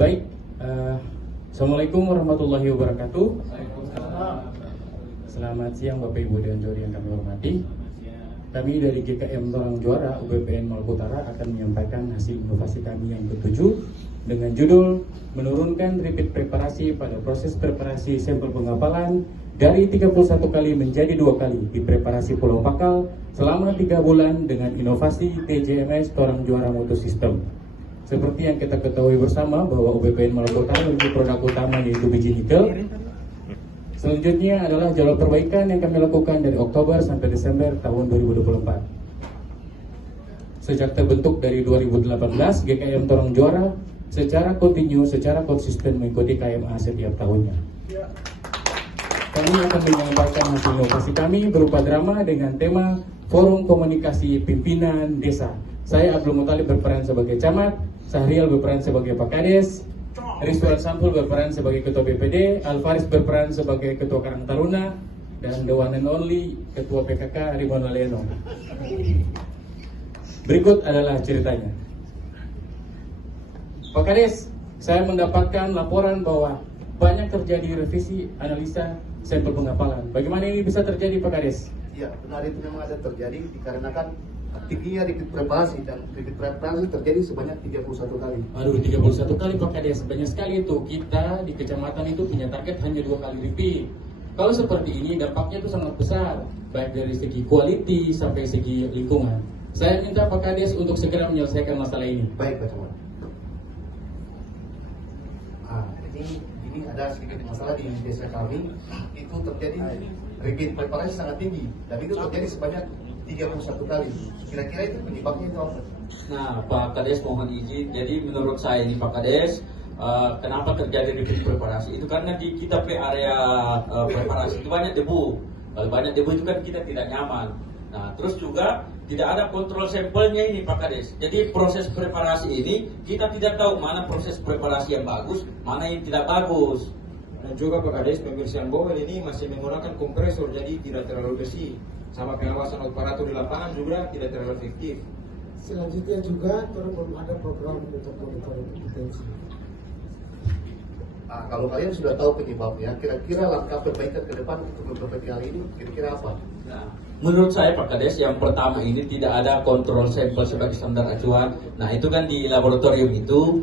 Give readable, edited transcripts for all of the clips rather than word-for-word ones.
Baik, Assalamualaikum warahmatullahi wabarakatuh. Selamat siang Bapak Ibu dan Juri yang kami hormati. Kami dari GKM Torang Juara UBPN Maluku Utara akan menyampaikan hasil inovasi kami yang ketujuh dengan judul menurunkan repeat preparasi pada proses preparasi sampel penghafalan dari 31 kali menjadi 2 kali di preparasi Pulau Pakal selama 3 bulan dengan inovasi TJMS Torang Juara Mutu System. Seperti yang kita ketahui bersama bahwa UBPN Maluku Utara memiliki produk utama yaitu biji nikel. Selanjutnya adalah jalur perbaikan yang kami lakukan dari Oktober sampai Desember tahun 2024. Sejak terbentuk dari 2018, GKM Torang Juara secara kontinu, secara konsisten mengikuti KMA setiap tahunnya. Kami akan menyampaikan hasil inovasi kami berupa drama dengan tema Forum Komunikasi Pimpinan Desa. Saya Abdul Muthalib berperan sebagai camat, Sahrial berperan sebagai Pak Kades, Rizwan Sampul berperan sebagai Ketua BPD, Alvaris berperan sebagai Ketua Karang Taruna, dan the one and only Ketua PKK Rimon Laleno. Berikut adalah ceritanya. Pak Kades, saya mendapatkan laporan bahwa banyak terjadi revisi analisa sampel penghafalan. Bagaimana ini bisa terjadi, Pak Kades? Ya, benar itu memang ada terjadi dikarenakan tingginya repeat preparasi dan repeat preparasi terjadi sebanyak 31 kali. Aduh, 31 kali Pak Kades, banyak sekali itu. Kita di kecamatan itu punya target hanya 2 kali repeat. Kalau seperti ini dampaknya itu sangat besar, baik dari segi quality sampai segi lingkungan. Saya minta Pak Kades untuk segera menyelesaikan masalah ini. Baik, Pak Camat. Ini ada sedikit masalah di desa kami, itu terjadi repeat preparasi sangat tinggi dan itu terjadi sebanyak 31 kali. Kira-kira itu penyebabnya itu apa? Nah, Pak Kades mohon izin. Jadi menurut saya ini Pak Kades, kenapa terjadi repeat preparasi? Itu karena di kita area preparasi itu banyak debu. Kalau banyak debu itu kan kita tidak nyaman. Nah, terus juga tidak ada kontrol sampelnya ini Pak Kades. Jadi proses preparasi ini kita tidak tahu mana proses preparasi yang bagus, mana yang tidak bagus. Dan juga Pak Kades, pembersihan bowel ini masih menggunakan kompresor, jadi tidak terlalu bersih. Sama pengawasan operator di lapangan juga tidak terlalu efektif. Selanjutnya juga belum ada program untuk monitoring kompetensi. Kalau kalian sudah tahu penyebabnya, kira-kira langkah perbaikan ke depan untuk memperbaiki hal ini kira-kira apa? Nah, menurut saya Pak Kades, yang pertama ini tidak ada kontrol sampel sebagai standar acuan. Nah, itu kan di laboratorium itu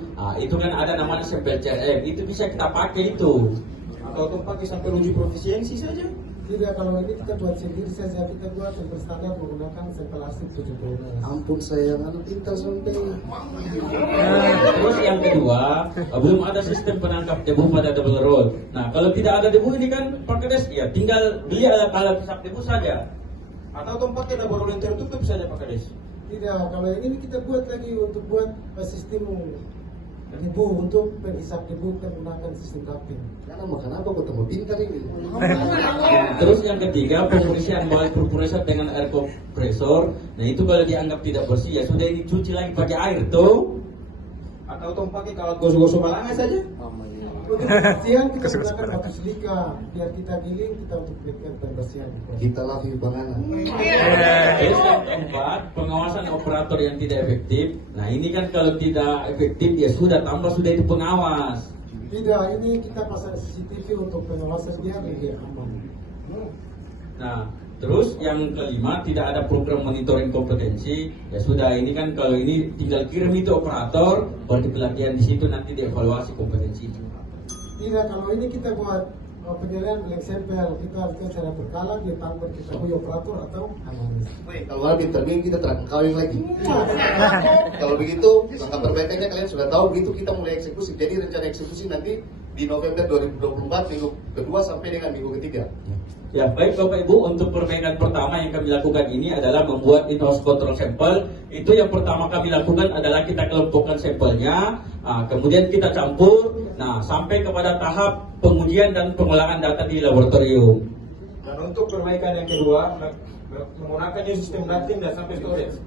kan ada namanya sampel CRM, itu bisa kita pakai itu. Atau pakai sampai uji profisiensi saja. Tidak, kalau ini kita buat sendiri saja, kita buat sampel standar menggunakan sampel arsip 70. Ampun saya, anak pintar sampai. Terus yang kedua, belum ada sistem penangkap debu pada double roll. Nah, kalau tidak ada debu ini kan Pak Kades, ya tinggal beli alat hisap debu saja. Atau pakai double roll yang tertutup saja Pak Kades. Tidak, kalau ini kita buat lagi untuk buat sistem debu untuk penghisap debu kita menggunakan sistem cupping. Karena makan apa kok tambah pintar ini? Terus yang ketiga, pembersihan bawah kompresor dengan air kompresor. Nah, itu kalau dianggap tidak bersih ya sudah ini cuci lagi pakai air tuh. Atau pakai kalat gosok-gosok balanga saja. Untuk pembersihan kita menggunakan batu silika, biar kita giling kita untuk berikan pembersihan. Kita lagi banana. Terus yang keempat, pengawasan operator yang tidak efektif. Nah, ini kan kalau tidak efektif ya sudah sudah itu pengawas. Tidak, ini kita pasang CCTV untuk pengawasan dia lebih aman. Nah, terus yang kelima, tidak ada program monitoring kompetensi. Ya sudah, ini kan kalau ini tinggal kirim itu operator, berarti pelatihan di situ nanti dievaluasi kompetensi. Tidak, kalau ini kita buat penilaian blank sampel, kita lakukan secara berkala, dia tambah kita punya operator atau analis. Wih, kalau lebih terbaik kita terkawin lagi. Kalau begitu, langkah perbaikannya kalian sudah tahu, begitu kita mulai eksekusi. Jadi rencana eksekusi nanti di November 2024, minggu kedua sampai dengan minggu ketiga. Ya, baik Bapak Ibu, untuk perbaikan pertama yang kami lakukan ini adalah membuat in-house control sampel. Itu yang pertama kami lakukan adalah kita kelompokkan sampelnya, kemudian kita campur, sampai kepada tahap pengujian dan pengolahan data di laboratorium. Dan untuk perbaikan yang kedua, menggunakan sistem ducting dan sampai storage.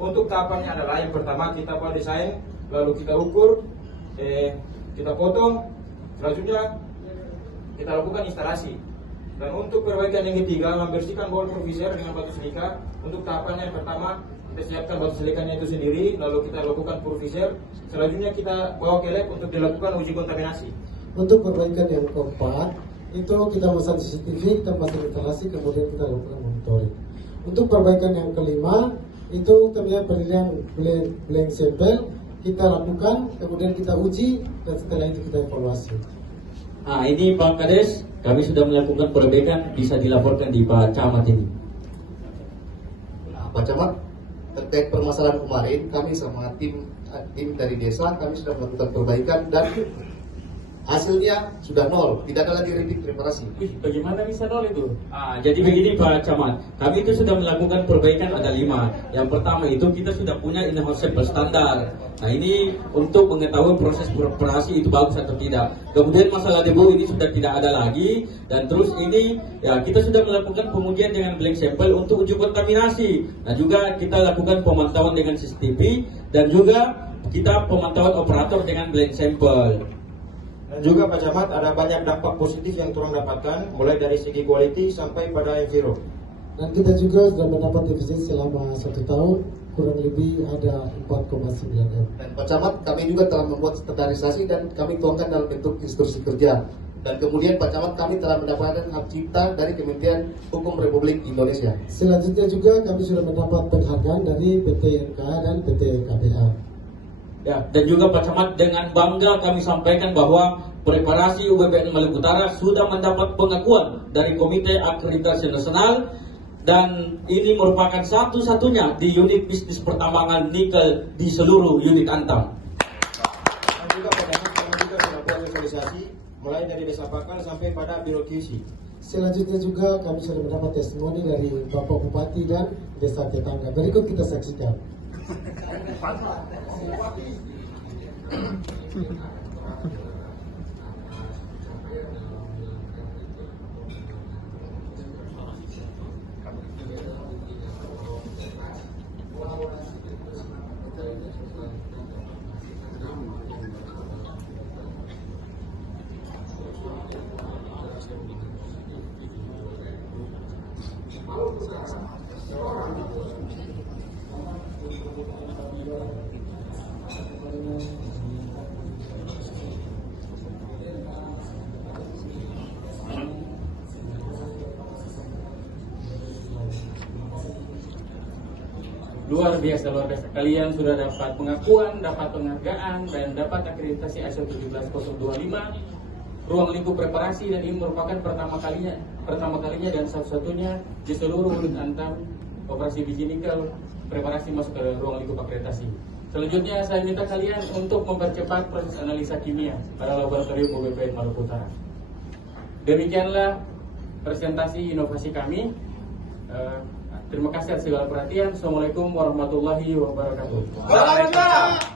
Untuk tahapannya adalah yang pertama kita buat desain, lalu kita ukur, kita potong, selanjutnya kita lakukan instalasi. Dan untuk perbaikan yang ketiga, membersihkan bowl provisor dengan batu silika. Untuk tahapannya yang pertama, kita siapkan batu silikannya itu sendiri, lalu kita lakukan purifier. Selanjutnya kita bawa ke lab untuk dilakukan uji kontaminasi. Untuk perbaikan yang keempat, itu kita pasang CCTV, kita pasang instalasi, kemudian kita lakukan monitoring. Untuk perbaikan yang kelima, itu terlihat pendirian blank sampel, kita lakukan, kemudian kita uji, dan setelah itu kita evaluasi. Nah ini Pak Kades, kami sudah melakukan perbaikan, bisa dilaporkan di Pak Camat ini. Nah, Pak Camat, terkait permasalahan kemarin, kami sama tim dari desa, kami sudah melakukan perbaikan dan hasilnya sudah nol, tidak ada lagi repeat reparasi. Bagaimana bisa nol itu? Jadi begini Pak Camat, kami itu sudah melakukan perbaikan ada 5. Yang pertama itu kita sudah punya in-house sampel standar. Nah ini untuk mengetahui proses preparasi itu bagus atau tidak. Kemudian masalah debu ini sudah tidak ada lagi. Dan terus ini ya kita sudah melakukan pengujian dengan blank sampel untuk uji kontaminasi. Nah juga kita lakukan pemantauan dengan CCTV dan juga kita pemantauan operator dengan blank sampel. Dan juga Pak Camat, ada banyak dampak positif yang turun dapatkan, mulai dari segi quality sampai pada enviro. Dan kita juga sudah mendapat efisiensi selama 1 tahun, kurang lebih ada 4,9 M. Dan Pak Camat, kami juga telah membuat standarisasi dan kami tuangkan dalam bentuk instruksi kerja. Dan kemudian Pak Camat, kami telah mendapatkan hak cipta dari Kementerian Hukum Republik Indonesia. Selanjutnya juga kami sudah mendapat penghargaan dari PT NKA dan PT KBA. Ya, dan juga Pak Camat, dengan bangga kami sampaikan bahwa preparasi UBPN Maluku Utara sudah mendapat pengakuan dari Komite Akreditasi Nasional dan ini merupakan satu-satunya di unit bisnis pertambangan nikel di seluruh unit Antam. Dan juga Pak Camat, kami juga sudah buat sosialisasi, mulai dari desa Pakal sampai pada Biro QC. Selanjutnya juga kami sudah mendapat testimoni dari Bapak Bupati dan Desa Tetangga. Berikut kita saksikan. Luar biasa, luar biasa. Kalian sudah dapat pengakuan, dapat penghargaan, dan dapat akreditasi ISO 17025 ruang lingkup preparasi, dan ini merupakan pertama kalinya dan satu-satunya di seluruh unit Antam operasi biji nikel preparasi masuk ke ruang lingkup akreditasi. Selanjutnya saya minta kalian untuk mempercepat proses analisa kimia pada laboratorium UBPN Maluku Utara. Demikianlah presentasi inovasi kami. Terima kasih atas segala perhatian. Assalamualaikum warahmatullahi wabarakatuh. Waalaikumsalam.